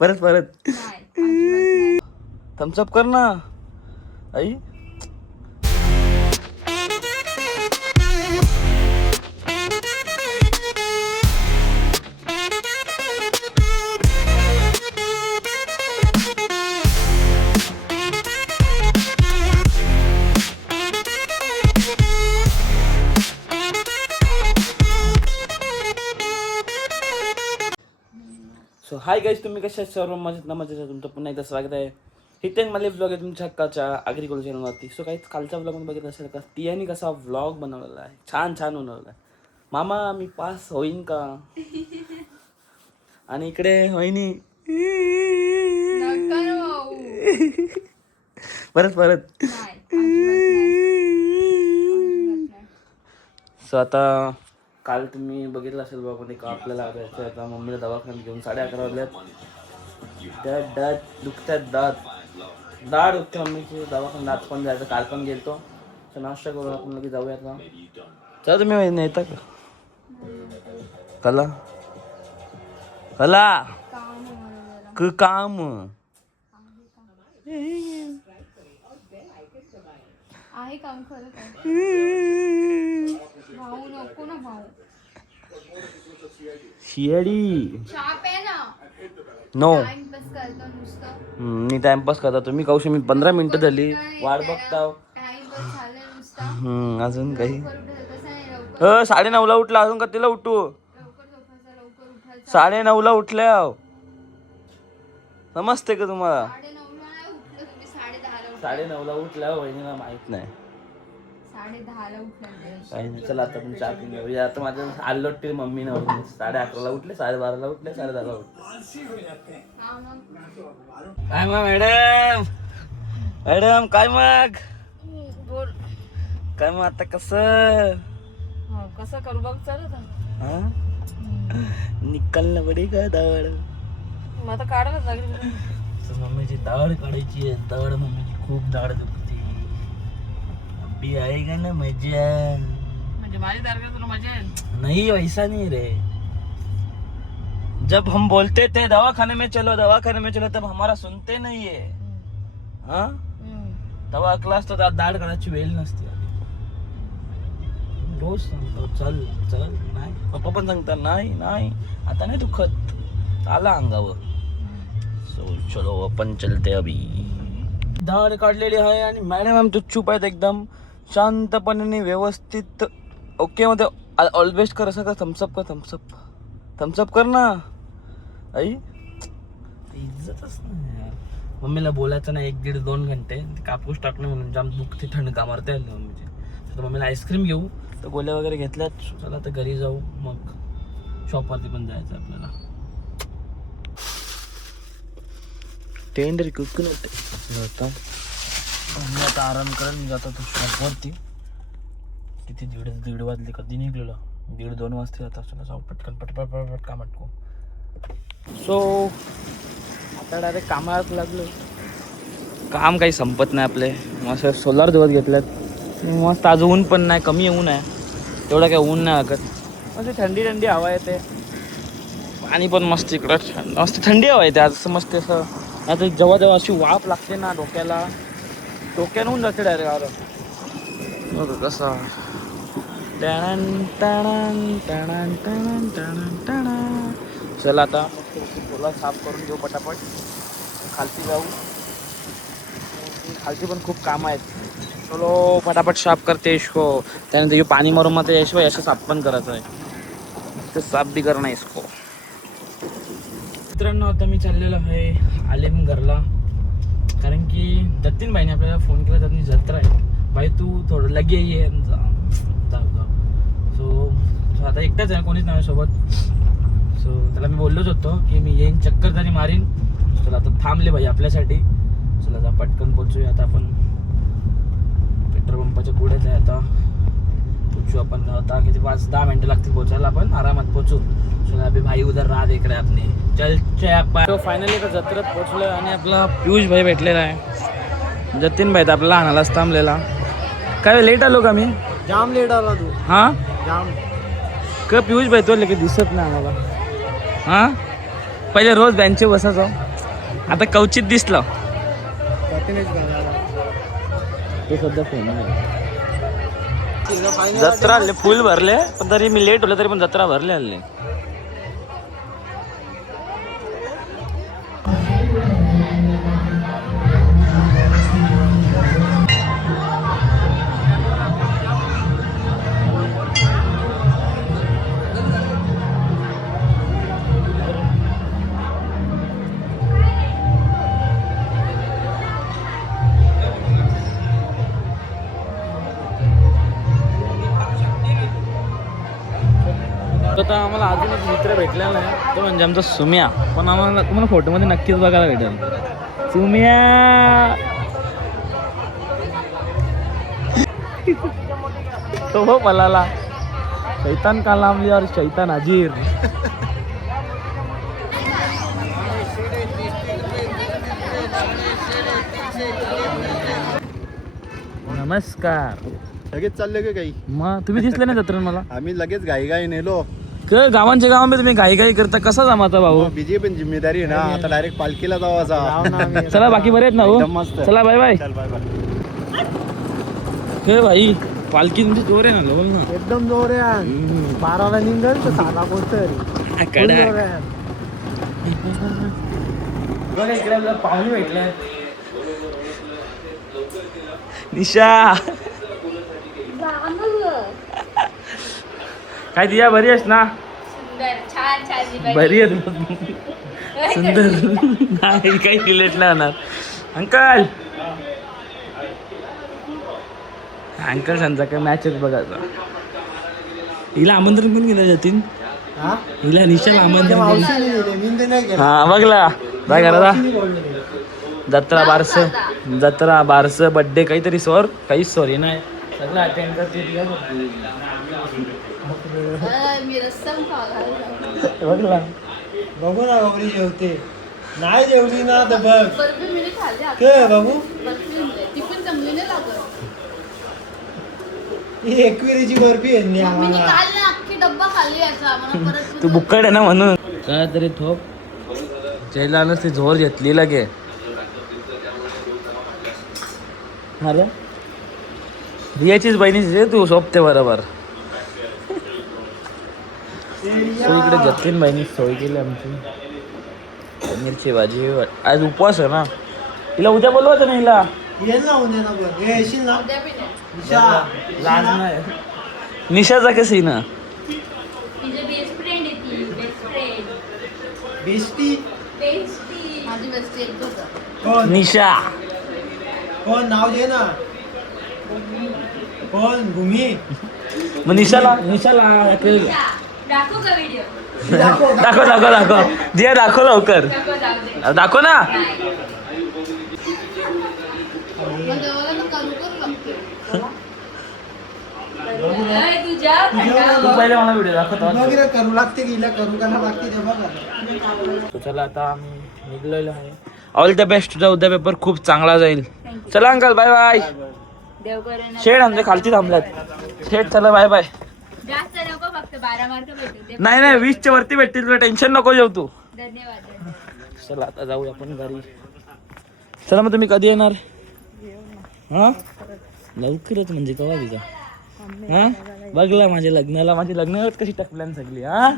परत परत थम्सअप कर ना आई. सो हाय गाईज, तुम्ही कशा सर्व मजेत ना मजेत. तुमचं पुन्हा एकदा स्वागत आहे हितेन मले ब्लॉग आहे तुमच्या हक्काच्या ॲग्रिकल्चर चॅनलवरती. सो काहीच कालच्या ब्लॉगमध्ये बघितलं असेल का तियानी कसा व्लॉग बनवलेला आहे, छान छान बनवलेला आहे. मामा मी पास होईन का? आणि इकडे होईनी परत परत. सो आता काल तुम्ही बघितलं असेल बाबा का आपल्याला जायचं आता मम्मीला दवाखान्यात घेऊन 11:30 वाजल्यात. दात दुखतात, दाढ दुखते मम्मीची. दवाखान्यात आज पण जायचं, काल पण गेलतो. तर नाश्ता करून आपण लगेच जाऊयात का? चला तुम्ही नेता का? कला कला काम आहे काम खरं भाऊ नको ना भाऊ. शियाडी शाप आहे ना. नो टाइमपास करतो नुसतं. मी टाइमपास करता. तुम्ही कौशी मी 15 मिनिटं झाली वाट बघता. टाइमपास झालं नुसतं. अजून काही कसं नाही लवकर 9:30 उठला. अजून का तिला उठू? लवकर झोपायचं, लवकर उठायचं. 9:30 उठल्या समजते का तुम्हाला? 9:30 नाही उठलं तुम्ही, 10:30 9:30 उठल्या वहिनीला माहित नाही. 10:30 उठलं. काही नाही. चला आता पण चहा पिऊन घेऊया. आता माझं आल्लोटे मम्मी ना 11:30 उठले, 12:30 उठले, 10:30 उठले. काय मग मॅडम? मॅडम काय मग? बोल काय मग आता कसं कसं करू बघ. चालत हा निकालणं पडे का दाढ? मग आता काढायलाच लागेल. मम्मीची दाढ काढायची आहे. दाढ मम्मीची खूप दाढ दुखते. अभी आएगा ना मजा. म्हणजे माझी दाढ तुला मजा येईल? नहीं वैसा नहीं रे. जब हम बोलते थे दवाखाने में चलो तब हमारा सुनते नहीं है. हाँ दवा क्लास तो दाढ काढायची वेळ नसते. रोज सांगतो चल चल, नाही. पप्पा पण सांगतात नाही नाही, आता नाही दुखत, आला अंगावर. सो चलो अपन चलते अभी. दाढ काढलेली आहे आणि मॅडम आमचं चूप आहेत एकदम शांतपणे व्यवस्थित. ओके मध्ये ऑल बेस्ट कर. असं का थम्सअप कर, थम्सअप कर ना आई. इज्जतच नाही यार. मम्मीला बोलायचं नाही 1-1.5-2 घंटे. कापूस टाकणे म्हणून जाम दुखते, थंडका मारते मम्मीची. तर मम्मीला आईस्क्रीम घेऊ, तर गोळ्या वगैरे घेतल्यात. चला तर घरी जाऊ, मग शॉपवरती पण जायचं आपल्याला. टेंडर कुकून होते मी आता आराम करेल. मी जातो तो शॉपवरती. किती 1:30 वाजले, कधी निघलेलो 1:30-2 वाजता. आता चला जाऊ पटकन पटपट काम अटकू. सो आता डायरेक्ट कामाला लागलो. काम काही संपत नाही आपले. मस्त सोलार दिवस घेतल्यात. मस्त आज ऊन पण नाही, कमी ऊन आहे. तेवढं काय ऊन नाही लागत. मस्त थंडी थंडी हवा येते. पाणी पण मस्त इकडं मस्त थंडी हवा येते आज. मस्त असं आता जेव्हा जेव्हा अशी वाफ लागते ना डोक्यानं जाते डायरेक्ट. आलं बघ कसं चला आता सोलार साफ करून घेऊ पटापट. खालती जाऊ. खालती पण खूप कामं आहेत. चलो फटाफट साफ करते इसको. त्यानंतर ये पाणी मारून मग याशिवाय असं साफ पण करायचं आहे. ते साफ भी करणं इसको. मित्रांनो आता मी चाललेलो आहे आलेमगरला. कारण की दत्तीन भाईने आपल्याला फोन केला. त्यांनी जत्रा आहे भाई, तू थोडं लगे ये जा. सो आता एकटाच आहे, कोणीच नाही सोबत. सो त्याला मी बोललोच होतो की मी येईन, चक्कर तरी मारीन. चला आता थांबले भाई आपल्यासाठी. चला जा पटकन पोचूया. आता आपण पेट्रोल पंपाच्या पुढेच आहे. आता पोचू आपण. आता किती 5-10 मिनटं लागतील पोचायला. आपण आरामात पोचू. चला अभी भाई उधर राह देख रहे अपने. चल फायनली तर जत्रेत पोचलो आणि आपला पियुष भाई भेटलेला आहे. जतीन भाई तर आपल्याला आणायलाच थांबलेला. काय लेट आलो का मी? जाम लेट आला तू. हां जाम का पियुष भाई तो लेके दिसत नाही आम्हाला. हां पहिले रोज बेंचवर बसायचो, आता कवचित दिसलं. ते सध्या फोन जत्रा हल्ले फुल भरले, पण तरी मी लेट होलो तरी पण जत्रा भरले हल्ले. आता आम्हाला अजून एक मित्र भेटलेला नाही, तो म्हणजे आमचा सुम्या. पण आम्हाला तुम्हाला फोटोमध्ये नक्कीच बघायला भेटेल. सुम्या तो हो पलाला, शैतान कालामली और शैतान हाजीर. नमस्कार. लगेच चालले का काही? मग तुम्ही दिसले नाही जत्रेत मला. आम्ही लगेच घाई नेलो. गावांच्या गावांमध्ये तुम्ही घाई करता, कसा जमाता भाऊ? बिजी पण जिम्मेदारी आहे ना, आता डायरेक्ट पालखीला जावाचा. चला बाकी बरे आहेत ना भाऊ? एकदम मस्त. चला बाय बाय. चल बाय बाय. हे भाई पालखी तुमची जोर आहे ना, बोल ना. एकदम जोर आहे. 12ला निघल तर 6ला पोहोचतोय. बघा इकडे पाहुणे भेटले. निशा काय दिया, बरी आहेस ना? बरी आहे. सुंदर नाही काही डिलेट नाही होणार. अंकल अंकल सांचा काय मॅचच बघायचा. हिला आमंत्रण कोण केलं जतीन? हिला निशाला आमंत्रण. हा बघला काय करा. जत्रा बारस बड्डे काहीतरी सोर काहीच सॉरी नाही, सगळं अटेंड करते. बघला बघू ना गौरी जेवते. नाही जेवली ना तर बघ बघू. ही एकविरीची बर्फी आहे आम्हाला. तू बुक्कड आहे ना म्हणून काय तरी थोप जयला ती झोर घेतली लगे. अरे रियाचीच बहिणीची तू सोबते बरोबर. इकडे जतीन बहिणी सोय केली आमची. पनीरची भाजी. आज उपवास आहे ना, हिला उद्या बोलवायचं ना. हिला लाज नाही. निशाचा कशी ना निशा कोण नाव दे ना. कोण भूमी. मग निशाला दाखव जे दाखव लवकर दाखव ना. तू पहिले मला व्हिडिओ दाखवतो. करू लागते गेला करू करायला लागते. चला आता आम्ही निघलेलो आहे. All the best. तुझा उद्या पेपर खूप चांगला जाईल. चला अंकल बाय बाय. शेड आमच्या खालती थांबल्यात. शेड चला बाय बाय. जास्त नको, फक्त 12 मार्क भेटतील. नाही 20च्या वरती भेटतील, तुला टेन्शन नको जेव तू. धन्यवाद. चला आता जाऊ आपण घरी. चला मग तुम्ही कधी येणार? हा लवकरच म्हणजे कवा तुझा? हा बघला माझ्या लग्नाला माझी लग्नावर कशी टकल्यान सगळी. हा